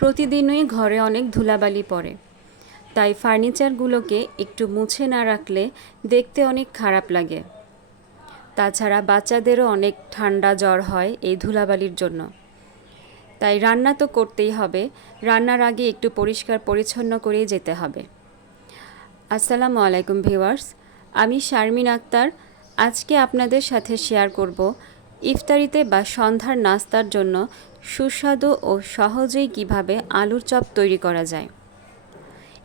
প্রতিদিনই ঘরে অনেক ধুলাবালি পড়ে। তাই ফার্নিচারগুলোকে একটু মুছে না রাখলে দেখতে অনেক খারাপ লাগে। তাছাড়া বাচ্চাদেরও অনেক ঠান্ডা জ্বর হয় এই ধুলাবালির জন্য। তাই রান্না তো করতেই হবে, রান্নার আগে একটু পরিষ্কার পরিচ্ছন্ন করেই যেতে হবে। আসসালামু আলাইকুম ভিউয়ার্স, আমি শারমিন আক্তার। আজকে আপনাদের সাথে শেয়ার করব ইফতারিতে বা সন্ধ্যার নাস্তার জন্য সুস্বাদু ও সহজেই কীভাবে আলুর চপ তৈরি করা যায়।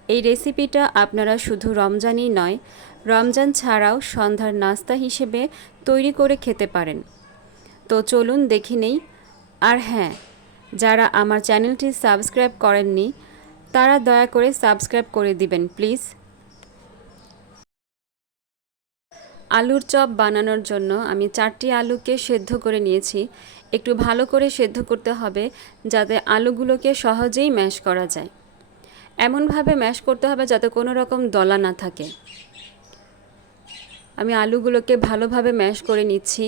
এই রেসিপিটা আপনারা শুধু রমজানই নয়, রমজান ছাড়াও সন্ধ্যার নাস্তা হিসেবে তৈরি করে খেতে পারেন। তো চলুন দেখে নেই। আর হ্যাঁ যারা আমার চ্যানেলটি সাবস্ক্রাইব করেননি, তারা দয়া করে সাবস্ক্রাইব করে দিবেন, প্লিজ। আলুর চপ বানানোর জন্য আমি চারটি আলুকে সেদ্ধ করে নিয়েছি। একটু ভালো করে সেদ্ধ করতে হবে যাতে আলুগুলোকে সহজেই ম্যাশ করা যায়। এমনভাবে ম্যাশ করতে হবে যাতে কোনো রকম দলা না থাকে। আমি আলুগুলোকে ভালোভাবে ম্যাশ করে নিচ্ছি।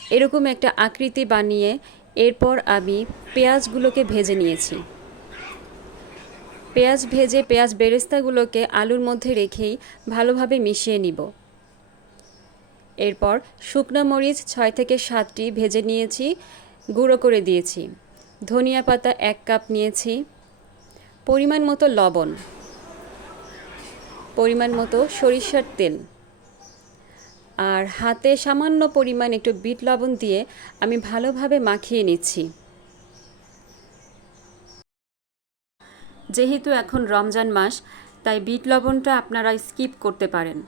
এরকম একটা আকৃতি বানিয়ে এরপর আমি পেঁয়াজগুলোকে ভেজে নিয়েছি। পেঁয়াজ ভেজে পেঁয়াজ বেরেস্তাগুলোকে আলুর মধ্যে রেখেই ভালোভাবে মিশিয়ে নিব। এরপর শুকনো মরিচ ছয় থেকে সাতটি ভেজে নিয়েছি, গুঁড়ো করে দিয়েছি। ধনিয়া পাতা এক কাপ নিয়েছি। পরিমাণ মতো লবণ। পরিমাণ মতো সরিষার তেল। আর হাতে সামান্য পরিমাণ একটু বিট লবণ দিয়ে আমি ভালোভাবে মাখিয়ে নিচ্ছি। যেহেতু এখন রমজান মাস, তাই বিট লবণটা আপনারা স্কিপ করতে পারেন।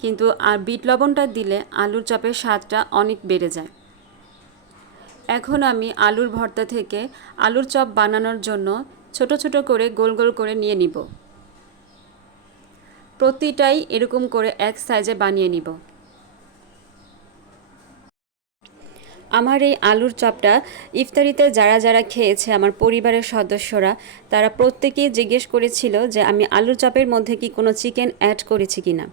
কিন্তু আর বিট লবণটা দিলে আলুর চপের স্বাদটা অনেক বেড়ে যায়। এখন আমি আলুর ভর্তা থেকে আলুর চপ বানানোর জন্য ছোট ছোট করে গোল গোল করে নিয়ে নিব। প্রতিটাই এরকম করে এক সাইজে বানিয়ে নিব। আমার এই আলুর চপটা ইফতারিতে যারা যারা খেয়েছে, আমার পরিবারের সদস্যরা, তারা প্রত্যেকেই জিজ্ঞেস করেছিল যে আমি আলুর চপের মধ্যে কি কোনো চিকেন অ্যাড করেছি কি না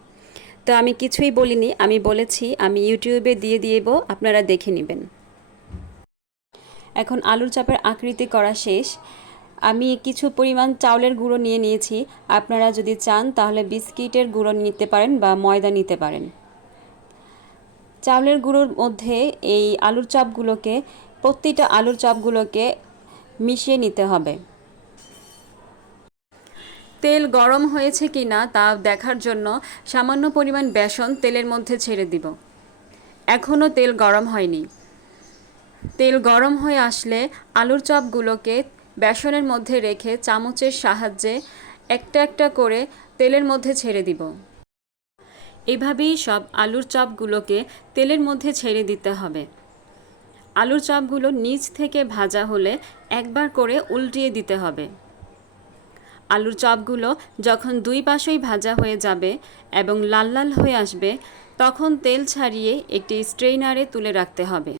তো আমি কিছুই বলিনি, আমি বলেছি, আমি ইউটিউবে দিয়ে দিয়েব আপনারা দেখে নেবেন। এখন আলুর চপের আকৃতি করা শেষ। আমি কিছু পরিমাণ চাউলের গুঁড়ো নিয়ে নিয়েছি। আপনারা যদি চান তাহলে বিস্কিটের গুঁড়ো নিতে পারেন বা ময়দা নিতে পারেন। চাউলের গুঁড়োর মধ্যে এই আলুর চাপগুলোকে, প্রতিটা আলুর চাপগুলোকে মিশিয়ে নিতে হবে। তেল গরম হয়েছে কি না তা দেখার জন্য সামান্য পরিমাণ বেসন তেলের মধ্যে ছেড়ে দিব। এখনও তেল গরম হয়নি। তেল গরম হয়ে আসলে আলুর চপগুলোকে বেসনের মধ্যে রেখে চামচের সাহায্যে একটা একটা করে তেলের মধ্যে ছেড়ে দিব। এভাবেই সব আলুর চপগুলোকে তেলের মধ্যে ছেড়ে দিতে হবে। আলুর চপগুলো নিচ থেকে ভাজা হলে একবার করে উল্টিয়ে দিতে হবে। আলুর চপগুলো যখন দুই পাশেই ভাজা হয়ে যাবে এবং লাল লাল হয়ে আসবে, তখন তেল ছাড়িয়ে একটি স্ট্রেইনারে তুলে রাখতে হবে।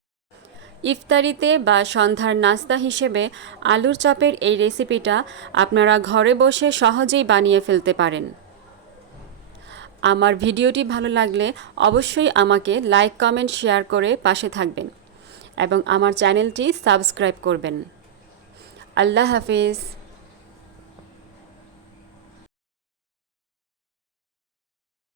ইফতারিতে বা সন্ধ্যার নাস্তা হিসেবে আলুর চপের এই রেসিপিটা আপনারা ঘরে বসে সহজেই বানিয়ে ফেলতে পারেন। আমার ভিডিওটি ভালো লাগলে অবশ্যই আমাকে লাইক, কমেন্ট, শেয়ার করে পাশে থাকবেন এবং আমার চ্যানেলটি সাবস্ক্রাইব করবেন। আল্লাহ হাফিজ।